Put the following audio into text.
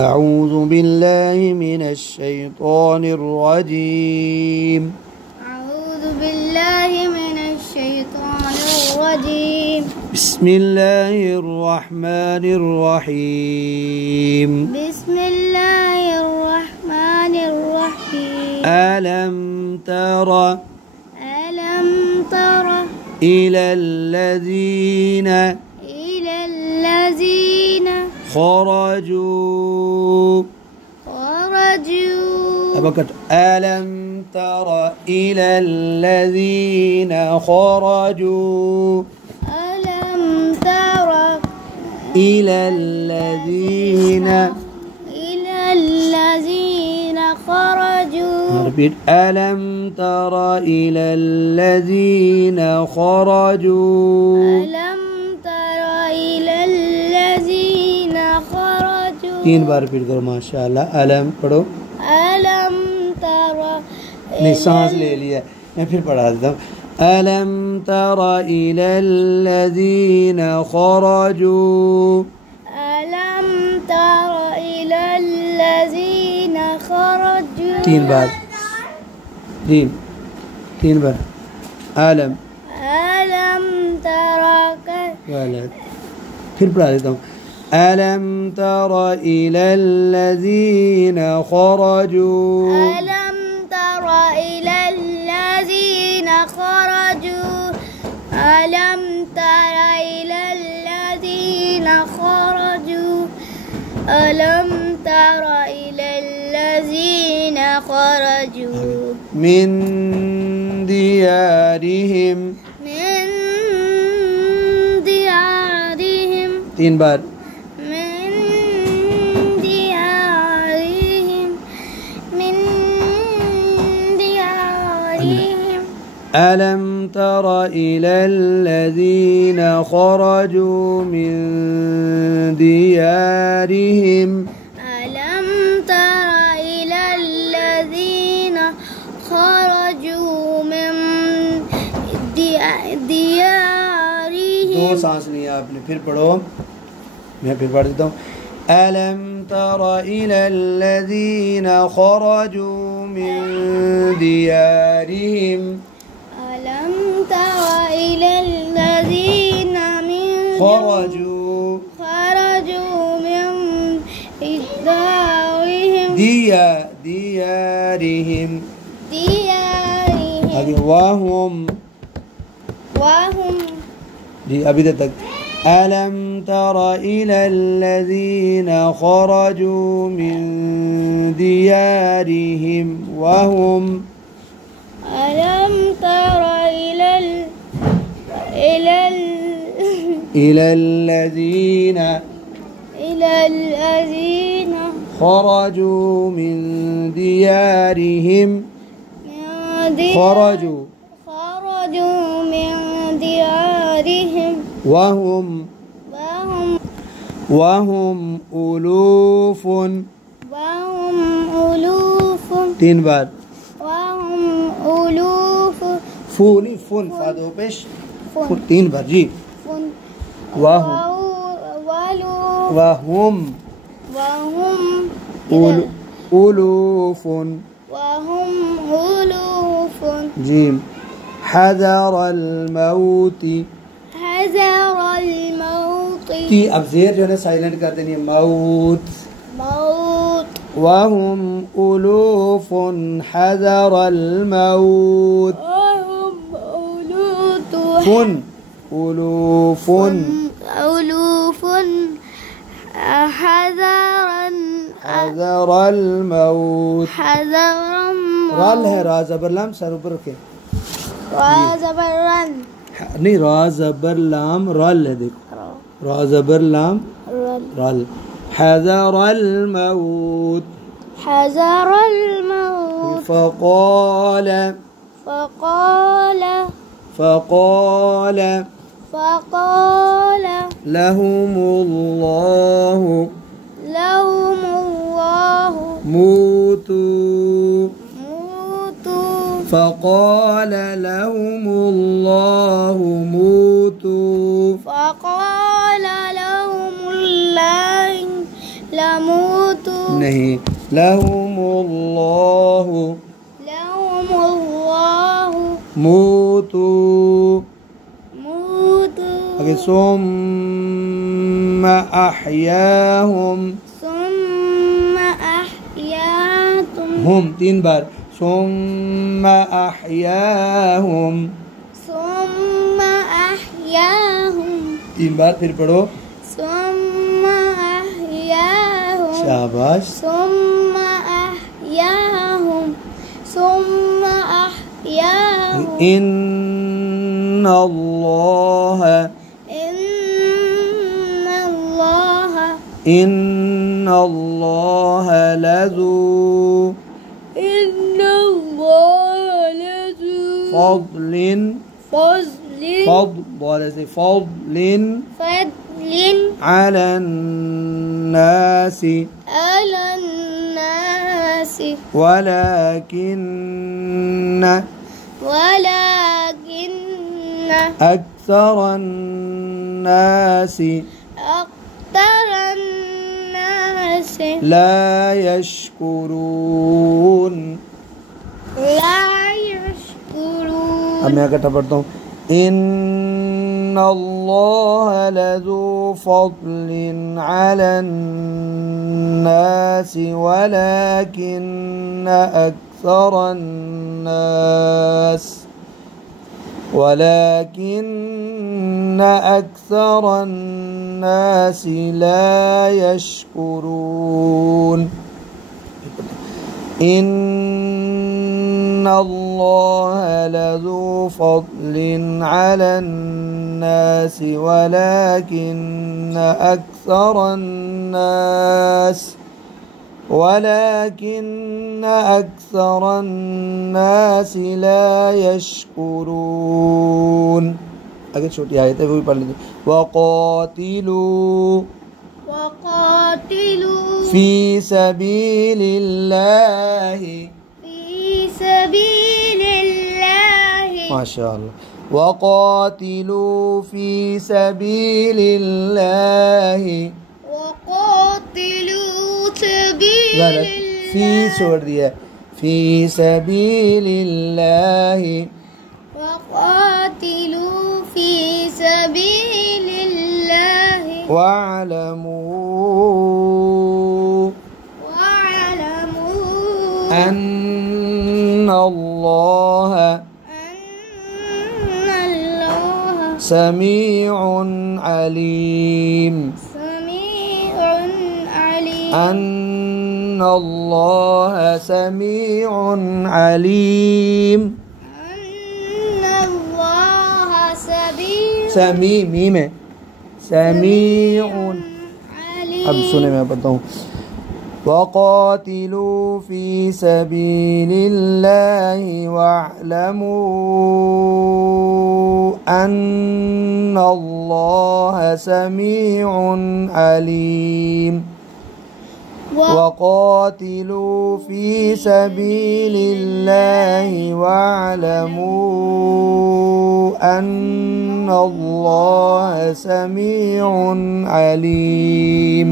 أعوذ بالله من الشيطان الرجيم. أعوذ بالله من الشيطان الرجيم. بسم الله الرحمن الرحيم. بسم الله الرحمن الرحيم. ألم تر إلى الذين خرجوا ألم تر إلى الذين خرجوا إلى الذين خرجوا ألم تر إلى الذين خرجوا 3 बार रिपीट करो माशाअल्लाह। अलम पढ़ो। अलम तरा नहीं सांस ले लिया, मैं फिर पढ़ा देता हूँ। अलम तरा इलल्लज़ीन खरजू। अलम तरा इलल्लज़ीन खरजू 3 बार जी, 3 बार। अलम तरा फिर पढ़ा देता हूँ। ألم تر إلى الذين خرجوا ألم تر إلى الذين خرجوا ألم تر إلى الذين خرجوا ألم تر إلى الذين خرجوا من ديارهم 3 बार। ألم تر إلى الذين خرجوا من ديارهم ألم تر إلى الذين خرجوا من ديارهم 2 सांस लिया आपने, फिर पढ़ो। मैं फिर पढ़ देता हूँ। ألم تر إلى الذين خرجوا من ديارهم ألم تر إلى الذين خرجوا من ديارهم आगे वهم जी अभी तक। ألم تر إلى الذين خرجوا من ديارهم وهم ألم تر إلى الذين خرجوا من ديارهم خرجوا من ديارهم وهم ألوف 3 बार। وهم ألوف फूल फादो पेश 3 बार जी। वهم ألوف جيم حذر الموت की अब ज़ेर जो है ना साइलेंट कर देनी है। मौत वहुम उलूफुन हज़र الموت उलूफुन حذر الموت रल है रा ज़बर लाम सर ऊपर रखे नहीं रा ज़बर लाम रल है, देखो रा ज़बर लाम रल। حذر الموت فقال لهم الله موتوا فقال لهم الله موتوا فقال لهم الله لموتوا नहीं लहुम अल्लाह मूतू आगे सुम्मा अहयाहुम हम 3 बार सुम्मा अहयाहुम 3 बार फिर पढ़ो शाबाश इन्नल्लाह लज़ू फज़लिन अलन नासी वलाकिन्न अक्सरन नासी ला यशकुरून। अब मैं इकट्ठा पढ़ता हूँ इन्नल्लाह लज़ू फ़ज़लिन अलन नासी वलाकिन्न अक्सर الناس لا يشكرون। إن الله لذو فضل على الناس ولكن أكثر الناس لا يشكرون। अगर छोटी आयत है वो भी पढ़ लीजिए वक़ातिलू फी सबीलिल्लाहि माशाअल्लाह वक़ातिलू फी सबीलिल्लाहि गलत फी छोड़ दिया फी सबीलिल्लाहि वालमू अन्नल्लाह समीउन अलीम अन्नल्लाह समीउन अलीम। मीम है समीउन। अब सुने मैं पढ़ता हूँ वक़ातिलू फी सबीलिल्लाहि वअलमू अन्नल्लाह समीउन अलीम। वक़ातिलू फी सबीलिल्लाहि वअलमू अन्नल्लाह समीउन अलीम।